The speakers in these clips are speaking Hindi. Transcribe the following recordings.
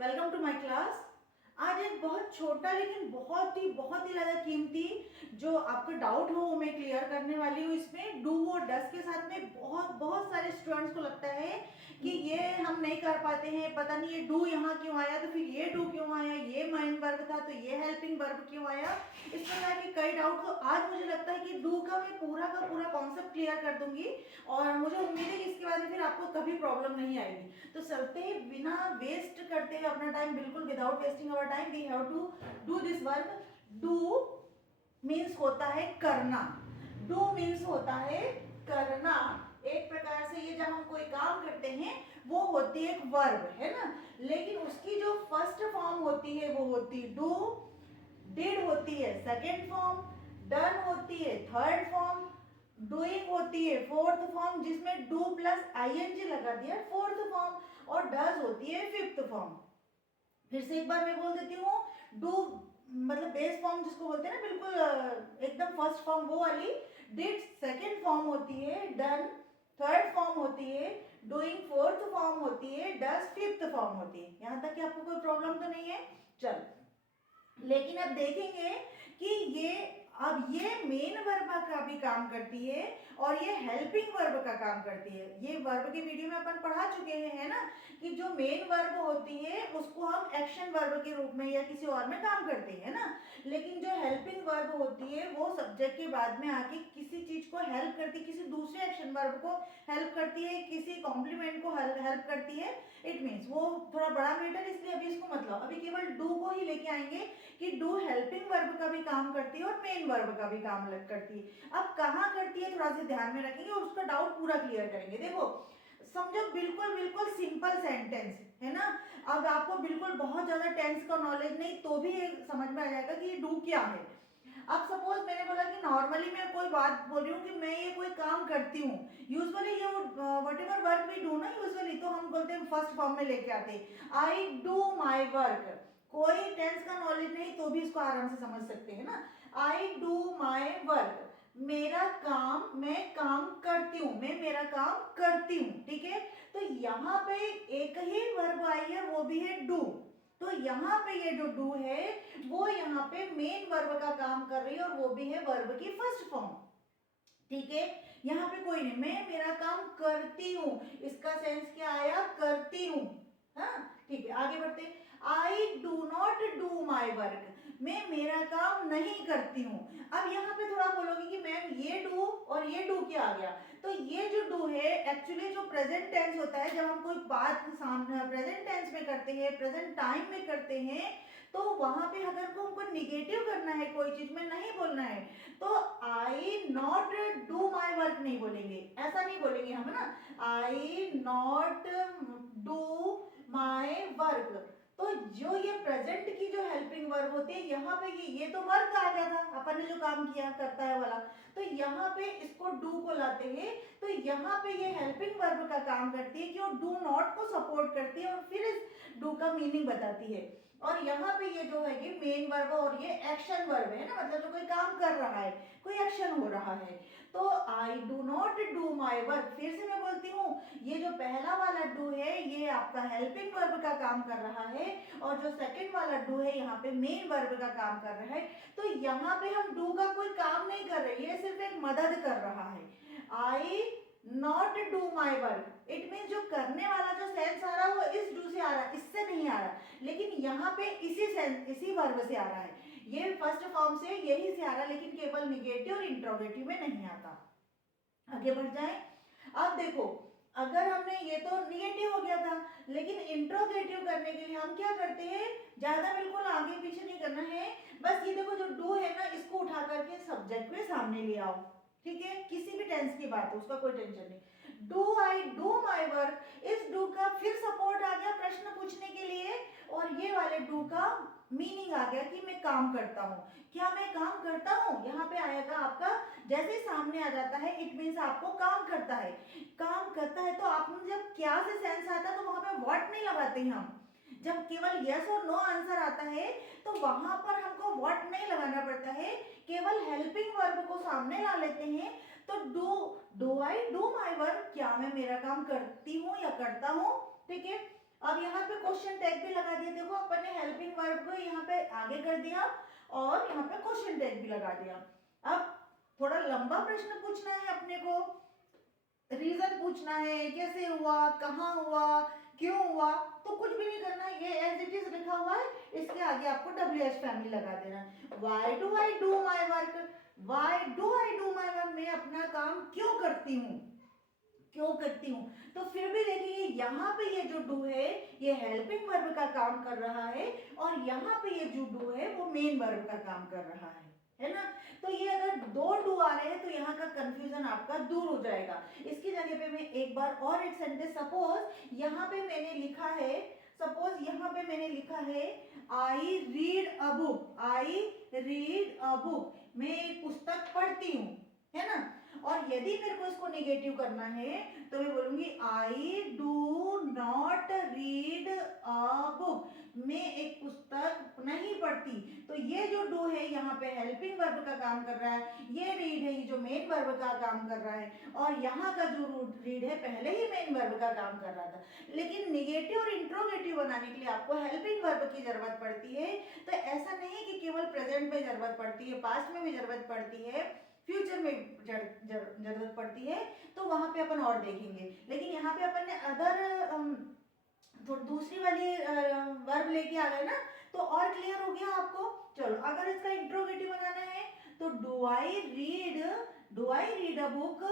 Welcome to my class. आज एक बहुत छोटा लेकिन बहुत ही ज़्यादा कीमती जो आपका डाउट हो वो मैं क्लियर करने वाली हूँ। इसमें डू और डस के साथ में बहुत सारे स्टूडेंट्स को लगता है कि ये हम नहीं कर पाते हैं, पता नहीं ये डू यहाँ क्यों आया, तो फिर ये डू क्यों आया, ये मेन वर्ब था तो ये हेल्पिंग वर्ब क्यों आया। इस प्रकार के कई डाउट। तो आज मुझे लगता है कि डू का मैं पूरा का पूरा कॉन्सेप्ट क्लियर कर दूंगी और मुझे उम्मीद है कि इसके बाद फिर आपको कभी प्रॉब्लम नहीं आएगी। तो चलते ही बिना वेस्ट करते हुए अपना टाइम, बिल्कुल without wasting our time, we have to do this work. Do means होता है करना। डू मीन्स होता है करना। एक प्रकार से ये जब हम कोई काम करते हैं वो होती है एक वर्ब, है ना। लेकिन उसकी जो फर्स्ट फॉर्म होती है वो होती डू, डिड होती है सेकेंड फॉर्म, डन होती है थर्ड फॉर्म, डूइंग होती है फोर्थ फॉर्म, जिसमें डू प्लस आईएनजी लगा दिया फोर्थ फॉर्म, और डज होती है फिफ्थ फॉर्म। फिर से एक बार मैं बोल देती हूँ। डू मतलब बेस फॉर्म जिसको बोलते हैं ना, बिल्कुल एकदम फर्स्ट फॉर्म वो वाली। डिड सेकेंड फॉर्म होती है, डन थर्ड फॉर्म होती है, डूइंग फोर्थ फॉर्म होती है, डज फिफ्थ फॉर्म होती है। यहाँ तक कि आपको कोई प्रॉब्लम तो नहीं है। चल, लेकिन अब देखेंगे कि ये मेन वर्ब का भी काम करती है और ये हेल्पिंग वर्ब का काम करती है। ये वर्ब के वीडियो में अपन पढ़ा चुके हैं, है ना, कि जो मेन वर्ब होती है उसको हम एक्शन वर्ब के रूप में या किसी और में काम करते हैं ना। लेकिन जो हेल्पिंग वर्ब होती है वो सब्जेक्ट के बाद में आके किसी चीज को हेल्प करती है, किसी दूसरे एक्शन वर्ब को हेल्प करती है, किसी कॉम्प्लीमेंट को हेल्प करती है। इट मीन्स वो थोड़ा बड़ा मैटर, इसलिए अभी इसको मतलब अभी केवल डू को ही लेके आएंगे कि डू हेल्पिंग वर्ब का भी काम करती है और मेन वर्ब का भी काम करती है। अब कहाँ करती है थोड़ा सा ध्यान में रखेंगे और उसका डाउट पूरा क्लियर करेंगे। देखो, समझो बिल्कुल बिल्कुल सिंपल सेंटेंस है ना। अब आपको बिल्कुल बहुत ज्यादा टेंस का नॉलेज नहीं तो भी समझ में आ जाएगा कि ये डू क्या है। अब सपोज मैंने बोला कि नॉर्मली मैं कोई बात बोल रही हूँ कि मैं ये कोई काम करती हूँ। यूजुअली ये whatever work we do ना, यूजुअली तो हम बोलते हैं फर्स्ट फॉर्म में लेके आते हैं आई डू माई वर्क। कोई टेंस का नॉलेज नहीं तो भी इसको आराम से समझ सकते हैं ना। आई डू माई वर्क, मेरा काम, मैं काम करती हूँ, मैं मेरा काम करती हूँ, ठीक है। तो यहाँ पे एक ही वर्ब आई है वो भी है डू। तो यहाँ पे ये जो डू है वो यहाँ पे मेन वर्ब का काम कर रही है और वो भी है वर्ब की फर्स्ट फॉर्म, ठीक है। यहाँ पे कोई नहीं, मैं मेरा काम करती हूँ, इसका सेंस क्या आया, करती हूँ। हाँ, ठीक है, आगे बढ़ते। आई do not do my work, मैं मेरा काम नहीं करती हूँ। अब यहाँ पे थोड़ा बोलोगे कि मैम ये डू और ये डू क्या आ गया। तो ये जो डू है एक्चुअली जो प्रेजेंट टेंस होता है, जब हम कोई बात सामने प्रेजेंट टेंस में करते हैं, प्रेजेंट टाइम में करते हैं, तो वहां पे अगर को हमको निगेटिव करना है, कोई चीज में नहीं बोलना है, तो आई नॉट डू माई वर्क नहीं बोलेंगे, ऐसा नहीं बोलेंगे हम, है ना। आई नॉट डू माई वर्क। तो जो ये प्रेजेंट की जो हेल्पिंग वर्ब होती है, यहाँ पे ये तो वर्क आ गया था, अपन ने जो काम किया करता है वाला, तो यहाँ पे इसको डू को लाते हैं। तो यहाँ पे ये हेल्पिंग वर्ब का काम करती है कि वो डू नॉट को सपोर्ट करती है और फिर इस डू का मीनिंग बताती है। और यहाँ पे ये जो है ये मेन वर्ब और ये एक्शन वर्ब है ना, मतलब जो कोई काम कर रहा है, कोई एक्शन हो रहा है। तो आई do not do my work, फिर से मैं बोलती हूँ, ये जो पहला वाला डू है ये आपका हेल्पिंग वर्ब का काम कर रहा है और जो सेकंड वाला डू है यहाँ पे मेन वर्ब का काम कर रहा है। तो यहाँ पे हम डू का कोई काम नहीं कर रहे, ये सिर्फ एक मदद कर रहा है। I not do my work, it mean जो करने वाला जो सेंस आ रहा है वो इस डू से आ रहा है, इससे नहीं आ रहा, लेकिन यहाँ पे इसी सेंस, इसी वर्ब से आ रहा है। ये फर्स्ट फॉर्म से यही से आ रहा है, लेकिन केवल निगेटिव और इंट्रोगेटिव में नहीं आता। आगे बढ़ जाए। अब देखो, अगर हमने ये तो निगेटिव हो गया था, लेकिन इंट्रोगेटिव करने के लिए हम क्या करते हैं, ज्यादा बिल्कुल आगे पीछे नहीं करना है, बस ये देखो जो डू है ना, इसको उठा करके सब्जेक्ट में सामने ले आओ, ठीक है। किसी भी टेंस की बात है उसका कोई टेंशन नहीं। Do I do my work, इस डू का फिर सपोर्ट आ गया प्रश्न पूछने के लिए, और ये वाले डू का मीनिंग आ गया कि मैं काम करता हूँ। क्या मैं काम करता हूँ, यहाँ पे आएगा आपका, जैसे सामने आ जाता है इट मीन्स आपको काम करता है। काम करता है तो आपने जब क्या से सेंस आता है तो वहां पे व्हाट नहीं लगाते हैं हम। जब केवल यस और नो आंसर आता है तो वहां पर हमको व्हाट नहीं लगाना पड़ता है, केवल हेल्पिंग वर्ब को सामने ला लेते हैं। तो do I do my work, क्या मैं मेरा काम करती हूँ या करता हूँ, ठीक है। अब यहाँ पे क्वेश्चन टैग भी लगा दिया, यहाँ पे आगे कर दिया और यहाँ पे क्वेश्चन टैग भी लगा दिया। अब थोड़ा लंबा प्रश्न पूछना है अपने को, रीजन पूछना है, कैसे हुआ, कहाँ हुआ, क्यों हुआ, तो कुछ भी नहीं करना है, ये एज इट इज लिखा हुआ है, इसके आगे आपको WH फैमिली लगा देना। Why do I do my work? Why do I do my work? मैं अपना काम क्यों करती हूँ, क्यों करती हूँ। तो फिर भी देखिए यहाँ पे ये जो डू है ये हेल्पिंग वर्ब का काम कर रहा है और यहाँ पे ये जो डू है वो मेन वर्ब का काम कर रहा है ना। तो ये अगर दो डू आ रहे हैं तो यहाँ का कंफ्यूजन आपका दूर हो जाएगा। इसकी जगह पे मैं एक बार और एक सेंटेंस, सपोज यहाँ पे मैंने लिखा है, सपोज यहाँ पे मैंने लिखा है I read a book, I read a book, मैं एक पुस्तक पढ़ती हूँ, है ना। और यदि मेरे को इसको निगेटिव करना है तो मैं बोलूंगी आई do not read a book, मैं एक पुस्तक नहीं पढ़ती। तो ये जो डू है यहाँ पे हेल्पिंग वर्ब का काम कर रहा है, ये रीड है ये जो मेन वर्ब का काम कर रहा है, और यहाँ का जो रीड है पहले ही मेन वर्ब का काम कर रहा था। लेकिन निगेटिव और इंट्रोगेटिव बनाने के लिए आपको हेल्पिंग वर्ब की जरूरत पड़ती है। तो ऐसा नहीं कि केवल प्रेजेंट में जरूरत पड़ती है, पास्ट में भी जरूरत पड़ती है, फ्यूचर में जरूरत पड़ती है, तो वहां पे अपन और देखेंगे। लेकिन यहाँ पे अपन ने अदर दूसरी वाली वर्ब लेके आ गए ना, तो और क्लियर हो गया आपको। चलो अगर इसका इंट्रोगेटिव बनाना है तो do I read a book,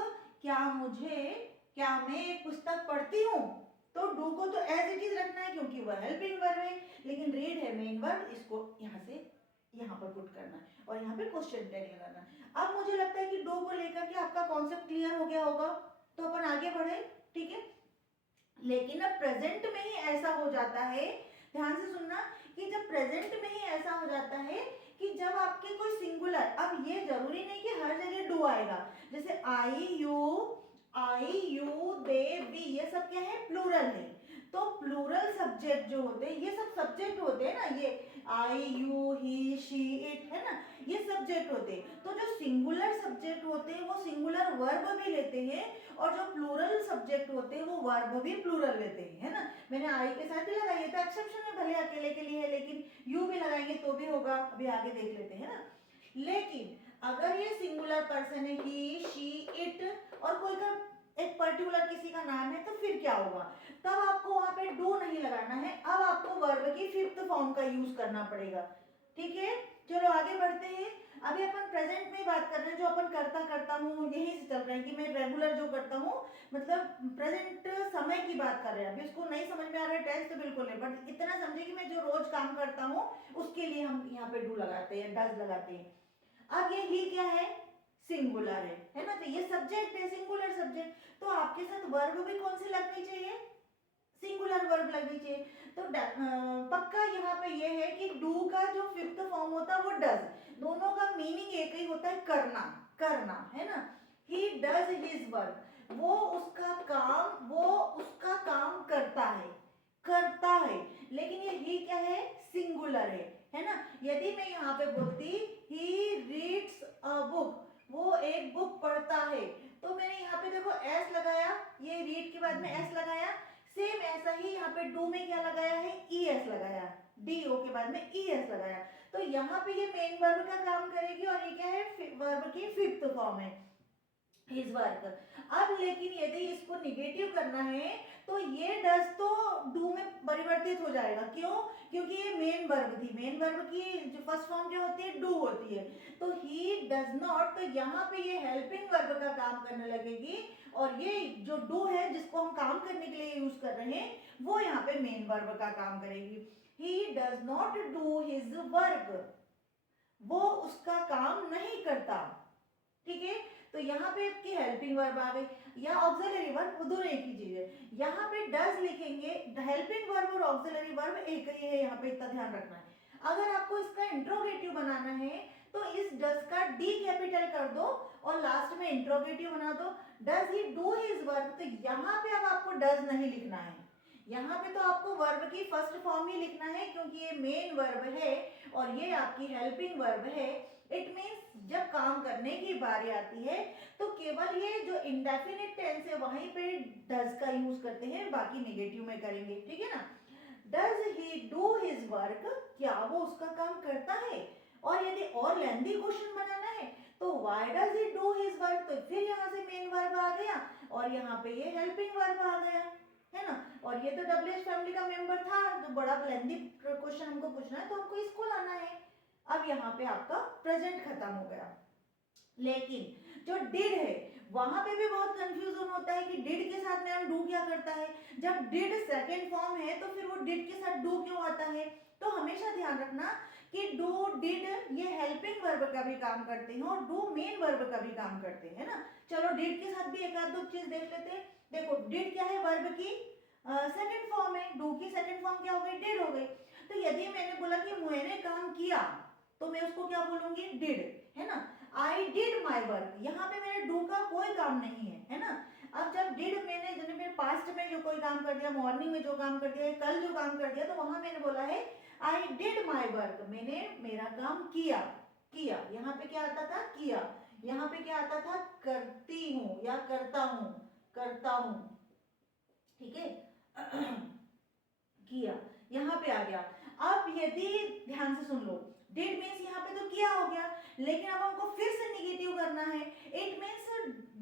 क्या मैं एक पुस्तक पढ़ती हूँ, तो डू को तो एज इट इज रखना है क्योंकि वह हेल्पिंग वर्ब है, लेकिन रीड है मेन वर्ब, इसको यहाँ से यहाँ पर पुट करना है और यहाँ पे क्वेश्चन टैग लगाना है। अब मुझे लगता है कि डू को लेकर के आपका कॉन्सेप्ट क्लियर हो गया होगा, तो अपन आगे बढ़े, ठीक है। लेकिन अब प्रेजेंट में ही ऐसा हो जाता है, ध्यान से सुनना, कि जब प्रेजेंट में ही ऐसा हो जाता है कि जब आपके कोई सिंगुलर, अब ये जरूरी नहीं कि हर जगह डू आएगा, जैसे आई यू दे वी, ये सब क्या है, प्लूरल है। तो प्लूरल सब्जेक्ट जो होते हैं, ये सब सब्जेक्ट होते हैं ना, ये आई यू ही शी इट, है ना, ये सब्जेक्ट होते हैं। तो जो सिंगुलर सब्जेक्ट होते हैं वो सिंगुलर वर्ब भी लेते हैं, और जो प्लूरल सब्जेक्ट होते हैं वो वर्ब भी प्लूरल लेते हैं, है ना। मैंने आई के साथ ही लगाई है, तो एक्सेप्शन है, भले अकेले के लिए है, लेकिन यू भी लगाएंगे तो भी होगा, अभी आगे देख लेते हैं ना। लेकिन अगर ये सिंगुलर पर्सन है, ही शी इट, और कोई का एक पर्टिकुलर किसी का नाम है, तो फिर क्या होगा, तब आपको वहां पे डू नहीं लगाना है, अब आपको वर्ब की फिफ्थ फॉर्म का यूज करना पड़ेगा, ठीक है। चलो आगे बढ़ते हैं। अभी अपन प्रेजेंट में बात कर रहे हैं, जो अपन करता हूँ यही से चल रहे हैं कि मैं रेगुलर जो करता हूँ, मतलब प्रेजेंट समय की बात कर रहे हैं। अभी इसको नहीं समझ में आ रहा है टेंस तो बिल्कुल नहीं, बट इतना समझे कि मैं जो रोज काम करता हूँ उसके लिए हम यहाँ पे डू लगाते हैं, डज लगाते हैं। अब ये ही क्या है, सिंगुलर है ना, तो ये सब्जेक्ट है, सिंगुलर सब्जेक्ट, तो आपके साथ वर्ब भी कौन सी लगनी चाहिए, सिंगुलर वर्ब लगनी चाहिए। तो पक्का यहाँ पे ये है कि डू का जो फिफ्थ फॉर्म होता है वो डज, दोनों का मीनिंग एक ही होता है, करना है ना। ही डज हिज वर्क, वो उसका काम करता है, लेकिन ये ही क्या है, सिंगुलर है ना। यदि मैं यहाँ पे बोलती ही रीड्स अ बुक, वो एक बुक पढ़ता है, तो मैंने यहाँ पे देखो एस लगाया, ये रीड के बाद में एस लगाया, सेम ऐसा ही यहाँ पे डू में क्या लगाया है, ई एस लगाया, डी ओ के बाद में ई एस लगाया, तो यहाँ पे ये मेन वर्ब का काम करेगी, और ये क्या है, वर्ब की फिफ्थ फॉर्म है, हिज वर्क। अब लेकिन यदि इसको निगेटिव करना है तो ये डज तो डू में परिवर्तित हो जाएगा, क्यों, क्योंकि ये मेन वर्ब थी, मेन वर्ब की जो फर्स्ट फॉर्म जो होती है डू होती है, तो ही डज नॉट, तो यहाँ पे ये हेल्पिंग वर्ब का काम करने लगेगी, और ये जो डू है जिसको हम काम करने के लिए यूज कर रहे हैं वो यहाँ पे मेन वर्ब का काम करेगी। He does not do his work, वो उसका काम नहीं करता, ठीक है। तो यहाँ पे आपकी हेल्पिंग वर्ब आ गई, या ऑक्सिलरी वर्ब, दोनों एक ही चीज है। यहाँ पे डज लिखेंगे, हेल्पिंग वर्ब और ऑक्सिलरी वर्ब एक ही है, यहाँ पे इतना ध्यान रखना है। अगर आपको इसका इंट्रोगेटिव बनाना है तो इस डज का डी कैपिटल कर दो और लास्ट में इंट्रोगेटिव बना दो, does he do his work. तो यहाँ पे अब आपको डज नहीं लिखना है, यहाँ पे तो आपको वर्ब की फर्स्ट फॉर्म ही लिखना है, क्योंकि ये मेन वर्ब है और ये आपकी हेल्पिंग वर्ब है। इट मीन्स जब काम करने की बारी आती है तो केवल ये जो इंडेफिनिट टेंस है वहीं पे डज का यूज करते हैं, बाकी नेगेटिव में करेंगे, ठीक है ना। Does he do his his work, क्या वो उसका काम करता है। और यदि और लेंथी क्वेश्चन बनाना है तो why does he do his work, तो फिर यहाँ से मेन वर्ब आ गया और यहाँ पे ये हेल्पिंग वर्ब आ गया, है ना। और ये तो डब्ल्यूएच फैमिली का मेंबर था, जो बड़ा लेंथी क्वेश्चन हमको पूछना है तो हमको इसको लाना है। अब यहाँ पे आपका प्रेजेंट खत्म हो गया। लेकिन जो डिड है वहां पे भी बहुत कंफ्यूजन होता है कि डिड के साथ में हम डू क्या करता है। जब डिड सेकंड फॉर्म है तो फिर वो डिड के साथ डू क्यों आता है। तो हमेशा ध्यान रखना कि डू डिड ये हेल्पिंग वर्ब का भी काम करते हैं और डू मेन वर्ब का भी काम करते हैं ना। चलो डिड के साथ भी एक आध दो चीज देख लेते हैं। देखो डिड क्या है, वर्ब की सेकंड फॉर्म है, डू की सेकंड फॉर्म क्या हो गई, डिड हो गई। तो यदि मैंने बोला कि मैंने काम किया तो मैं उसको क्या बोलूंगी, डिड, है ना। आई डिड माई वर्क, यहाँ पे मेरे डू का कोई काम नहीं है ना। अब जब डिड मैंने जैसे मेरे पास्ट में जो कोई काम कर दिया, मॉर्निंग में जो काम कर दिया, कल जो काम कर दिया, तो वहां मैंने बोला है आई डिड माई वर्क, मैंने मेरा काम किया। किया यहाँ पे क्या आता था, किया। यहाँ पे क्या आता था, करती हूँ या करता हूँ, करता हूँ, ठीक है। किया यहाँ पे आ गया। अब यदि ध्यान से सुन लो, डिड मीन्स यहाँ पे तो किया हो गया, लेकिन अब हमको फिर से निगेटिव करना है। इट मीन्स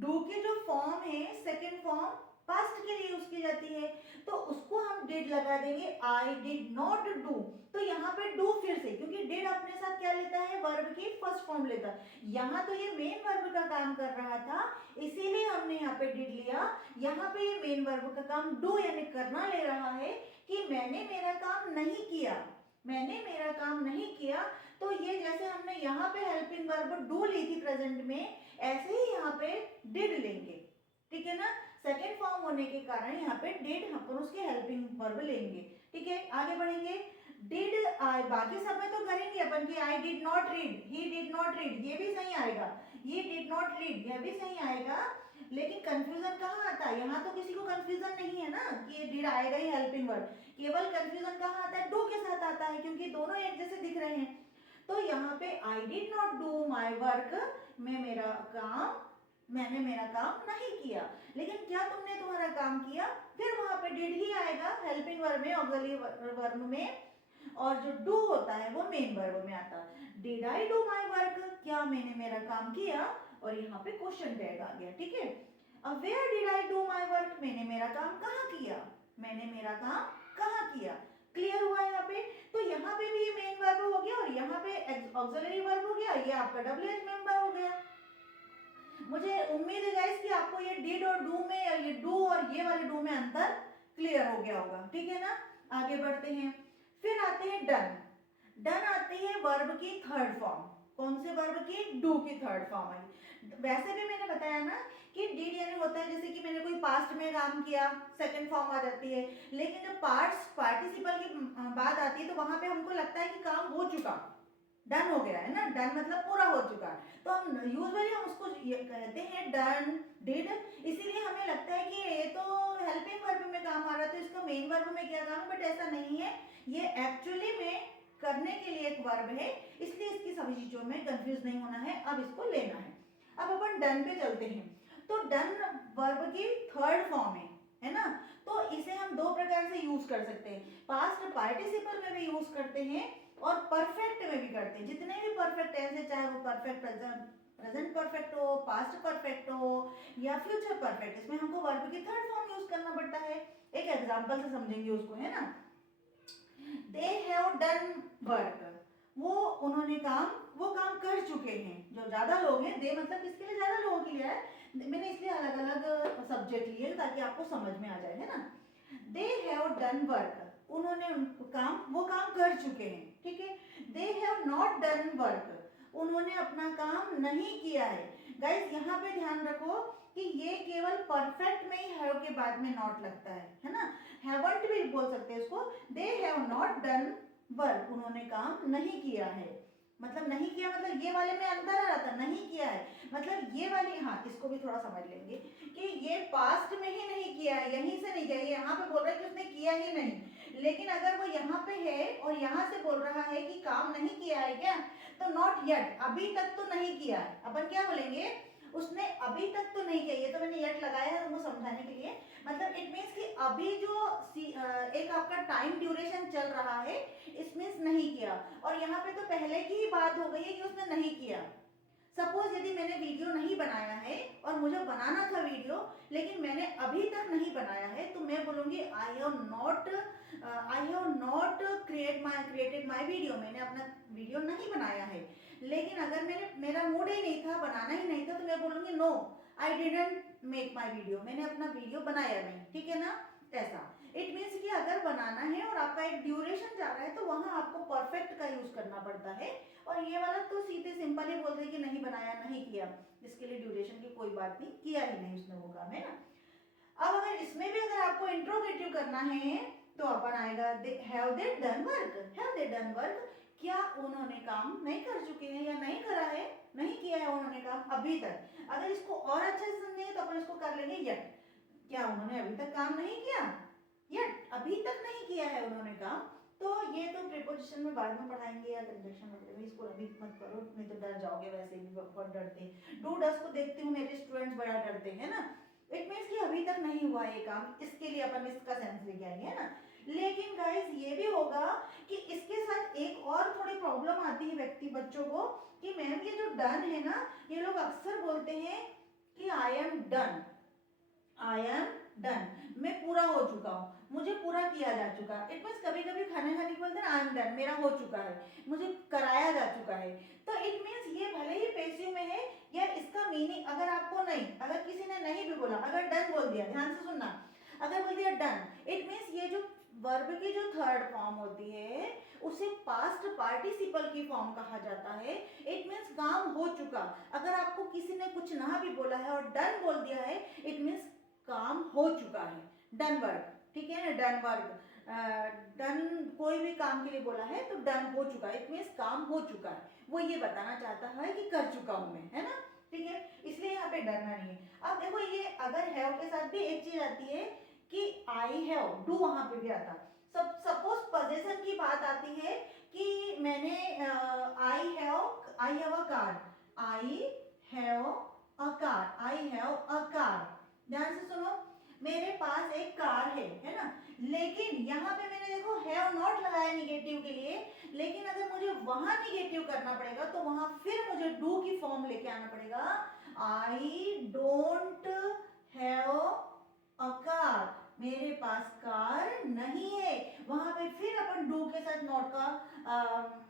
डू की जो फॉर्म है सेकंड फॉर्म पास्ट के लिए यूज की जाती है, तो उसको हम डिड लगा देंगे, आई डिड नॉट डू। तो यहाँ पे डू फिर से, क्योंकि डिड अपने साथ क्या लेता है, वर्ब की फर्स्ट फॉर्म लेता है। यहाँ तो ये मेन वर्ब का काम कर रहा था, इसीलिए हमने यहाँ पे डिड लिया। यहाँ पे ये मेन वर्ब का काम डू यानी करना ले रहा है कि मैंने मेरा काम नहीं किया, मैंने मेरा काम नहीं किया। तो ये जैसे हमने यहाँ पे हेल्पिंग वर्ब डू ली थी प्रेजेंट में, ऐसे ही यहाँ पे डिड लेंगे, ठीक है ना। सेकेंड फॉर्म होने के कारण यहाँ पे डिड अपन उसके हेल्पिंग वर्ब लेंगे, ठीक है। आगे बढ़ेंगे, डिड आई, बाकी सब में तो करेंगे अपन की I did not read, he did not read, ये भी सही आएगा, ये डिड नॉट रीड, यह भी सही आएगा। लेकिन कंफ्यूजन कहाँ आता है, यहाँ तो किसी को कंफ्यूजन नहीं है ना कि ये डिड आएगा ही हेल्पिंग वर्ब। केवल कंफ्यूजन कहाँ आता है, डू के साथ आता है, क्योंकि दोनों एक जैसे दिख रहे हैं। तो यहाँ पे I did not do my work, मैंने मेरा काम नहीं किया। लेकिन क्या तुमने तुम्हारा काम किया, फिर वहां पे डिड ही आएगा हेल्पिंग वर्ब में, ऑक्सिलरी वर्ब में, और जो डू होता है वो मेन वर्ब में आता है। Did I do my work, क्या मैंने मेरा काम किया, और यहाँ पे क्वेश्चन टैग आ गया, ठीक है। अब where did I do my work, मैंने मेरा काम कहाँ किया, मैंने मेरा काम कहाँ किया, क्लियर हुआ यहाँ पे। तो यहाँ पे भी ये मेन वर्ब हो गया और यहाँ पे ऑक्सिलरी वर्ब हो गया, ये आपका डब्ल्यूएच मेंबर हो गया। मुझे उम्मीद है गाइस कि आपको ये डिड और डू में, या ये डू और ये वाले डू में अंतर क्लियर हो गया होगा, ठीक है ना। आगे बढ़ते हैं, फिर आते हैं डन। डन आती है वर्ब की थर्ड फॉर्म, कौन से वर्ब की, डू की थर्ड फॉर्म आई। वैसे भी मैंने बताया ना कि डिड यानी होता है जैसे कि मैंने कोई पास्ट में काम किया, सेकंड फॉर्म आ जाती है। लेकिन जब पार्टिसिपल की बात आती है तो वहां पे हमको लगता है कि काम हो चुका, डन हो गया है ना, डन मतलब पूरा हो चुका है। तो हम यूजुअली हम उसको कहते हैं डन, डिड, इसीलिए हमें लगता है कि ये तो हेल्पिंग वर्ब में काम आ रहा है तो इसका मेन वर्ब में क्या काम है, बट ऐसा नहीं है। ये एक्चुअली में करने के लिए एक वर्ब है, इसलिए इसकी सभी चीजों में कंफ्यूज नहीं होना है, अब इसको लेना है। अब अपन डन पे चलते हैं। तो डन वर्ब की थर्ड फॉर्म है ना। तो इसे हम दो प्रकार से यूज कर सकते हैं, पास्ट पार्टिसिपल में भी यूज करते हैं और परफेक्ट में भी करते हैं। जितने भी परफेक्ट टेंस है, चाहे वो परफेक्ट प्रेजेंट परफेक्ट हो, पास्ट परफेक्ट हो या फ्यूचर परफेक्ट, इसमें हमको वर्ब की थर्ड फॉर्म यूज करना पड़ता है। एक एग्जांपल से समझेंगे उसको, है ना। दे हैव डन वर्क, उन्होंने वो काम कर चुके हैं। जो ज्यादा लोग हैं, दे मतलब किसके लिए, ज्यादा लोगों के लिए है, मैंने इसलिए अलग अलग सब्जेक्ट लिए ताकि आपको समझ में आ जाए, है ना। दे हैव डन वर्क, उन्होंने वो काम कर चुके हैं, ठीक है। They have not done work, उन्होंने अपना काम नहीं किया है। गाइस यहाँ पे ध्यान रखो कि ये केवल परफेक्ट में ही हैव के बाद में नॉट लगता है ना। हैवंट भी बोल सकते हैं इसको। They have not done work, उन्होंने काम नहीं किया है, मतलब नहीं किया मतलब ये वाले में अंतर आ रहा था, नहीं किया है मतलब ये वाली, हाँ इसको भी थोड़ा समझ लेंगे कि ये पास्ट में ही नहीं किया है, यहीं से नहीं किया, ये यहाँ पे बोल रहा है कि उसने किया ही नहीं। लेकिन अगर वो यहाँ पे है और यहाँ से बोल रहा है कि काम नहीं किया है क्या, तो नॉट येट, अभी तक तो नहीं किया है, अपन क्या बोलेंगे, उसने अभी तक तो नहीं किया। ये तो मैंने येट लगाया है तुमको समझाने के लिए, मतलब इट मीन्स कि अभी जो एक आपका टाइम ड्यूरेशन चल रहा है, इस और यहाँ पे तो पहले की ही बात हो गई है कि उसने नहीं किया। सपोज यदि मैंने वीडियो नहीं बनाया है और मुझे बनाना था वीडियो लेकिन मैंने अभी तक नहीं बनाया है, तो मैं बोलूँगी I have not created my video, मैंने अपना वीडियो नहीं बनाया है। लेकिन अगर मेरा मूड ही नहीं था, बनाना ही नहीं था, तो मैं बोलूँगी no I didn't make my video, मैंने अपना वीडियो बनाया नहीं। ठीक है ना, ऐसा इट मीन्स कि अगर बनाना है और आपका एक ड्यूरेशन जा रहा है तो वहाँ आपको परफेक्ट का यूज करना पड़ता है। और ये वाला तो सीधे सिंपल ही बोलते हैं कि नहीं बनाया, नहीं किया, इसके लिए ड्यूरेशन की कोई बात नहीं, किया ही नहीं उसने वो काम, है ना। अब अगर इसमें भी अगर आपको इंट्रोगेटिव करना है तो अपन आएगा have they done work, have they done work, क्या उन्होंने काम नहीं कर चुके हैं या नहीं करा है, नहीं किया है उन्होंने काम अभी तक। अगर इसको और अच्छे से समझेंगे तो अपन इसको कर लेंगे यट, क्या उन्होंने अभी तक काम नहीं किया, यट अभी तक नहीं किया है उन्होंने काम। तो ये तो प्रीपोजिशन में बाद में पढ़ाएंगे या कंजंक्शन वगैरह में, इसको अभी मत करो नहीं तो डर जाओगे, वैसे भी बहुत डरते हैं। डू डस को देखती हूँ मेरे स्टूडेंट्स बड़ा डरते हैं ना, इट मीन्स कि अभी तक नहीं हुआ ये काम, इसके लिए अपन इसका सेंस लेके आएंगे, है ना। लेकिन गाइस ये भी होगा कि इसके साथ एक और थोड़ी प्रॉब्लम आती है व्यक्ति बच्चों को कि मैम ये जो डन है ना, ये लोग अक्सर बोलते हैं कि I am done, I am done, मैं पूरा हो चुका हूँ, मुझे पूरा किया जा चुका है। इट मीन्स कभी कभी खाने खाने के बोलते हैं आई एम डन, मेरा हो चुका है, मुझे कराया जा चुका है। तो इट मीन्स ये भले ही पैसिव में है या इसका मीनिंग अगर आपको नहीं, अगर किसी ने नहीं भी बोला, अगर डन बोल दिया, ध्यान से सुनना, अगर बोल दिया डन, इट मीन्स ये जो वर्ब की जो थर्ड फॉर्म होती है उसे पास्ट पार्टिसिपल की फॉर्म कहा जाता है। इट मीन्स काम हो चुका। अगर आपको किसी ने कुछ ना भी बोला है और डन बोल दिया है, इट मीन्स काम हो चुका है, डन वर्क। ठीक है ना, डन वर्क, डन कोई भी काम के लिए बोला है तो डन हो चुका है, इट मीन्स काम हो चुका है, वो ये बताना चाहता है कि कर चुका हूं मैं, है ना। ठीक है, इसलिए यहाँ पे डरना नहीं है। अब देखो ये अगर हैव के साथ भी एक चीज आती है कि आई हैव, डू वहां पे भी आता। सपोज पोजेशन की बात आती है कि मैंने I have a car, I have a car, I have a car. ध्यान से सुनो, मेरे पास एक कार है ना, लेकिन यहाँ पे मैंने देखो हैव नॉट लगाया निगेटिव के लिए, लेकिन अगर मुझे वहां निगेटिव करना पड़ेगा तो वहां फिर मुझे डू की फॉर्म लेके आना पड़ेगा, I don't have a car, मेरे पास कार नहीं है। वहां पे फिर अपन डू के साथ नॉट का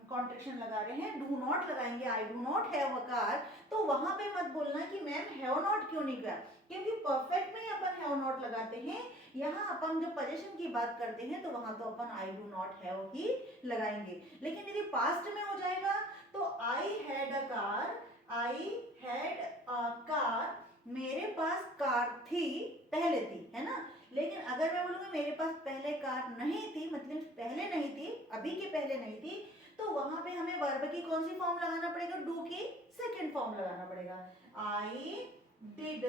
कॉन्ट्रेक्शन लगा रहे हैं, डू नॉट लगाएंगे, आई do not have a car. तो वहां पे मत बोलना कि मैम हैव नॉट क्यों नहीं किया, क्योंकि परफेक्ट में अपन हैव नॉट लगाते हैं। यहाँ अपन जब पोजीशन की बात करते हैं तो वहां तो अपन आई डू नॉट हैव ही लगाएंगे। लेकिन यदि पास्ट में हो जाएगा तो I had a car, I had a car, मेरे पास कार थी, पहले थी, है ना। लेकिन अगर मैं बोलूंगी मेरे पास पहले कार नहीं थी, मतलब पहले नहीं थी, अभी के पहले नहीं थी, तो वहां पे हमें वर्ब की कौन सी फॉर्म लगाना पड़ेगा, डू की सेकंड फॉर्म लगाना पड़ेगा, आई डिड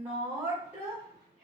नॉट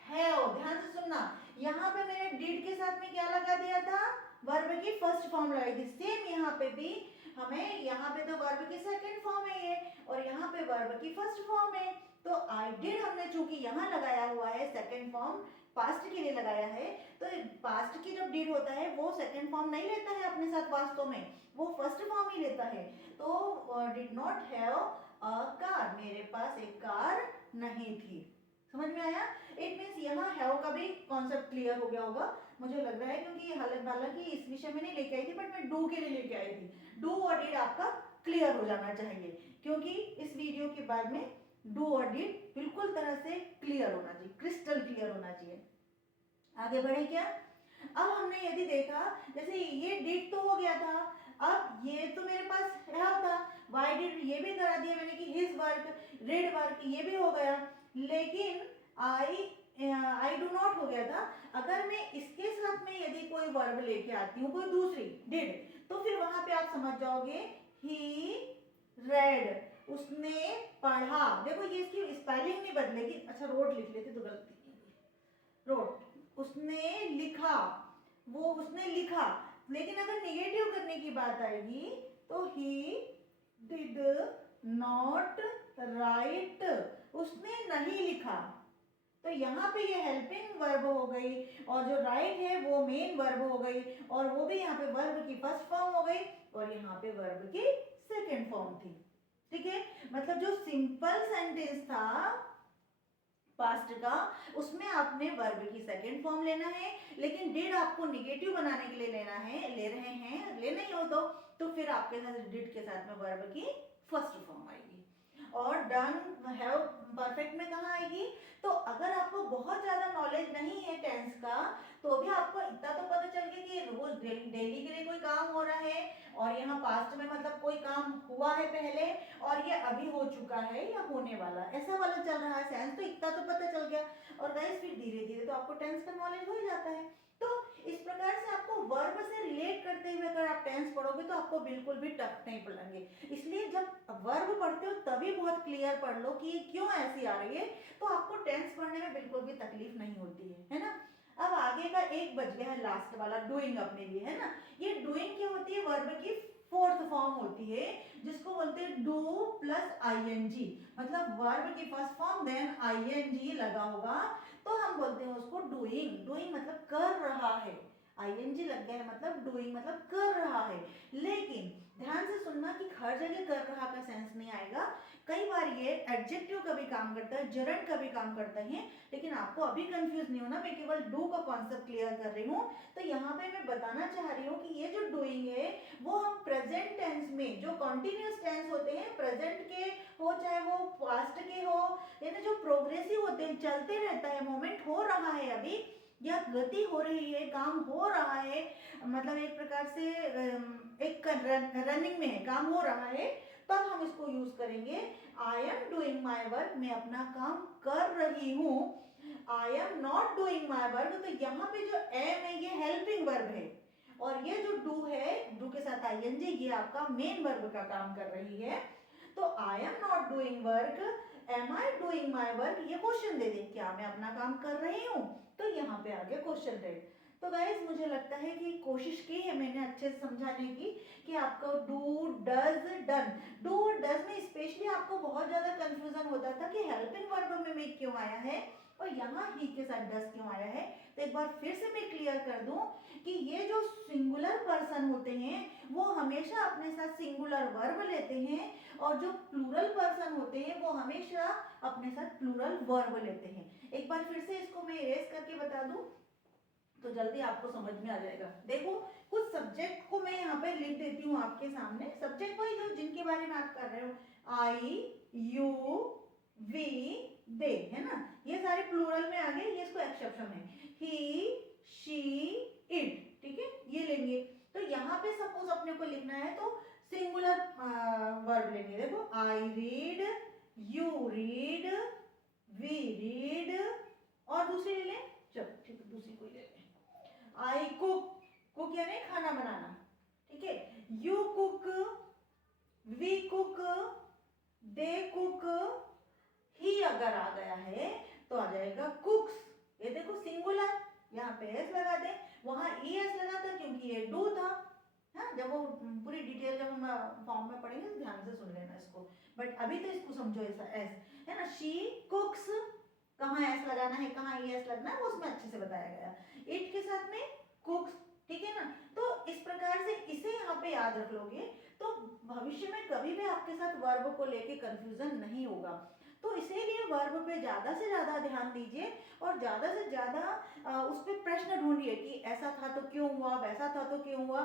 हैव। ध्यान से सुनना, यहाँ पे मैंने डिड के साथ में क्या लगा दिया था, वर्ब की फर्स्ट फॉर्म लगाई थी। सेम यहाँ पे भी हमें, यहाँ पे तो वर्ब की सेकंड फॉर्म है ये, और यहाँ पे वर्ब की फर्स्ट फॉर्म है। तो आई डिड हमने चूंकि यहाँ लगाया हुआ है सेकंड फॉर्म, पास्ट के लिए लगाया है, तो पास्ट की जब डिड होता है वो सेकंड फॉर्म नहीं लेता है अपने साथ, वास्तव में वो फर्स्ट फॉर्म ही लेता है। तो did not have a car, मेरे पास एक कार नहीं थी। समझ में आया। इट मीन्स यहाँ हैव का भी कॉन्सेप्ट क्लियर हो गया होगा मुझे लग रहा है, क्योंकि हालांकि इस विषय में नहीं लेके आई थी, बट मैं डू के लिए लेके आई थी। डू और डिड आपका क्लियर हो जाना चाहिए, क्योंकि इस वीडियो के बाद में डू और डिड बिल्कुल तरह से क्लियर होना चाहिए, क्रिस्टल क्लियर होना चाहिए। आगे बढ़े क्या। अब हमने यदि देखा, जैसे ये डिड तो हो गया था, अब ये तो मेरे पास हैव था, वाई डिड ये भी करा दिया मैंने कि हिज वर्क, रेड वर्क ये भी हो गया, लेकिन आई डू नॉट हो गया था। अगर मैं इसके साथ में यदि कोई वर्ब लेके आती हूँ, कोई दूसरी डिड, तो फिर वहां पे आप समझ जाओगे ही रेड, उसने पढ़ा। देखो ये इसकी स्पेलिंग नहीं बदलेगी, अच्छा रोड लिख लेते तो गलती, रोड, उसने लिखा, वो उसने लिखा। लेकिन अगर निगेटिव करने की बात आएगी तो ही डिड नॉट राइट, उसने नहीं लिखा, तो यहाँ पे ये हेल्पिंग वर्ब हो गई, और जो राइट है वो मेन वर्ब हो गई, और वो भी यहाँ पे वर्ब की फर्स्ट फॉर्म हो गई, और यहाँ पे वर्ब की सेकेंड फॉर्म थी। ठीक है, मतलब जो सिंपल सेंटेंस था पास्ट का, उसमें आपने वर्ब की सेकेंड फॉर्म लेना है, लेकिन डिड आपको निगेटिव बनाने के लिए लेना है, ले रहे हैं, ले नहीं हो तो फिर आपके साथ डिड के साथ में वर्ब की फर्स्ट फॉर्म आएगी। और डन हैव परफेक्ट में कहाँ आएगी? तो अगर आपको बहुत ज्यादा नॉलेज नहीं है टेंस का, तो भी आपको इतना तो पता चल गया कि रोज डेली के लिए कोई काम हो रहा है, और यहाँ पास्ट में मतलब कोई काम हुआ है पहले, और ये अभी हो चुका है या होने वाला, ऐसा वाला चल रहा है सेंस, तो इतना तो पता चल गया। और गाइस फिर धीरे धीरे तो आपको टेंस का नॉलेज हो ही जाता है। तो इस प्रकार से आपको वर्ब से रिलेट करते हुए अगर आप टेंस पढ़ोगे तो आपको बिल्कुल भी टफ नहीं पड़ेंगे। इसलिए जब वर्ब पढ़ते हो तभी बहुत क्लियर पढ़ लो कि ये क्यों ऐसी आ रही है, तो आपको टेंस पढ़ने में बिल्कुल भी तकलीफ नहीं होती है ना। अब आगे का एक बच गया है लास्ट वाला, डूइंग अपने लिए, है ना। ये डूइंग क्या होती है? वर्ब की फोर्थ फॉर्म होती है, जिसको बोलते हैं डू प्लस आईएनजी, मतलब वर्ब की फर्स्ट फॉर्म देन आईएनजी लगा होगा, तो हम बोलते हैं उसको डूइंग। डूइंग मतलब कर रहा है, आईएनजी लग गया है मतलब डूइंग मतलब कर रहा है। लेकिन ध्यान से सुनना कि हर जगह कर रहा का सेंस नहीं आएगा। कई बार ये एडजेक्टिव का भी काम करता है, जरंड का भी काम करता है, लेकिन आपको अभी कंफ्यूज नहीं होना, मैं केवल डू का कॉन्सेप्ट क्लियर कर रही हूँ। तो यहाँ पे मैं बताना चाह रही हूँ कि ये जो डूइंग है वो हम प्रेजेंट टेंस में, जो कॉन्टिन्यूस टेंस होते हैं, प्रेजेंट के हो चाहे वो पास्ट के हो, यानी जो प्रोग्रेसिव होते हैं, चलते रहता है, मोमेंट हो रहा है अभी, या गति हो रही है, काम हो रहा है, मतलब एक प्रकार से एक रनिंग में है, काम हो रहा है, तब हम इसको यूज करेंगे। I am doing my work, मैं अपना काम कर रही हूँ। आई am not doing my work, तो यहाँ पे जो एम है ये हेल्पिंग वर्ब है, और ये जो डू है, डू के साथ आईएनजी, ये आपका मेन वर्ब का काम कर रही है। तो I am not doing work, am I doing my work, ये क्वेश्चन दे दें, क्या मैं अपना काम कर रही हूँ? तो यहाँ पे आ गया क्वेश्चन रेड। तो गाइज मुझे लगता है कि कोशिश की है मैंने अच्छे से समझाने की, कि आपको डू डज डन, डू और डज में स्पेशली आपको बहुत ज्यादा कंफ्यूजन होता था कि हेल्पिंग वर्ब में मेक क्यों आया है और यहाँ ही के साथ डज क्यों आया है। तो एक बार फिर से मैं क्लियर कर दूं कि ये जो सिंगुलर पर्सन होते हैं वो हमेशा अपने साथ सिंगुलर वर्ब लेते हैं, और जो प्लूरल पर्सन होते हैं वो हमेशा अपने साथ प्लूरल वर्ब लेते हैं। एक बार फिर से इसको मैं इरेज करके बता दूं तो जल्दी आपको समझ में आ जाएगा। देखो कुछ सब्जेक्ट को मैं यहाँ पे लिख देती हूँ आपके सामने, सब्जेक्ट वही जो जिनके बारे में आप कर रहे हो, आई यू वी दे, है ना, ये सारे प्लूरल में आ गए, ये इसको एक्सेप्शन है, ही शी इट, ठीक है, ये लेंगे। तो यहाँ पे सपोज अपने को लिखना है तो सिंगुलर वर्ब लेंगे। देखो I read, you read, we read, और दूसरी ले लें, चलो ठीक है दूसरी कोई ले लें। आई कुक, कुक यानी खाना बनाना, ठीक है, you cook, we cook, they cook, he अगर आ गया है तो आ जाएगा कुक्स। ये देखो सिंगुलर, यहाँ पे एस लगा दे, वहां ई एस लगा था क्योंकि ये डू था। हाँ, जब वो पूरी डिटेल जब हम फॉर्म में पढ़ेंगे तो ध्यान से सुन लेना इसको, बट अभी तो इसको समझो ऐसा एस है ना। शी कुक्स, कहाँ एस लगाना है कहाँ ई एस लगना है वो उसमें अच्छे से बताया गया। इट के साथ में कुक्स, ठीक है ना। तो इस प्रकार से इसे यहाँ पे याद रख लोगे तो भविष्य में कभी भी आपके साथ वर्ब को लेके कंफ्यूजन नहीं होगा। तो इसीलिए वर्ब पे ज़्यादा से ज़्यादा ध्यान दीजिए और ज़्यादा से ज़्यादा उस पर प्रश्न ढूंढिए कि ऐसा था तो क्यों हुआ, वैसा था तो क्यों हुआ,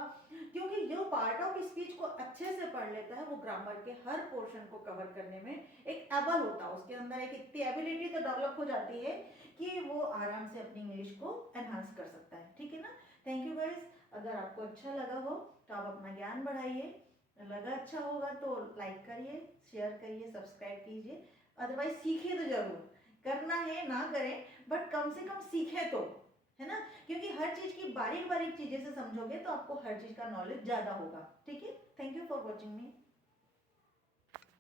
क्योंकि जो पार्ट ऑफ स्पीच को अच्छे से पढ़ लेता है वो ग्रामर के हर पोर्शन को कवर करने में एक एबल होता है, उसके अंदर एक इतनी एबिलिटी तो डेवलप हो जाती है कि वो आराम से अपनी इंग्लिश को एनहांस कर सकता है, ठीक है ना। थैंक यू गाइस, अगर आपको अच्छा लगा हो तो आप अपना ज्ञान बढ़ाइए, लगा अच्छा होगा तो लाइक करिए, शेयर करिए, सब्सक्राइब कीजिए, अदरवाइज सीखे तो जरूर, करना है ना करें बट कम से कम सीखे तो, है ना, क्योंकि हर चीज की बारीक बारीक चीजें से समझोगे तो आपको हर चीज का नॉलेज ज्यादा होगा, ठीक है। Thank you for watching me.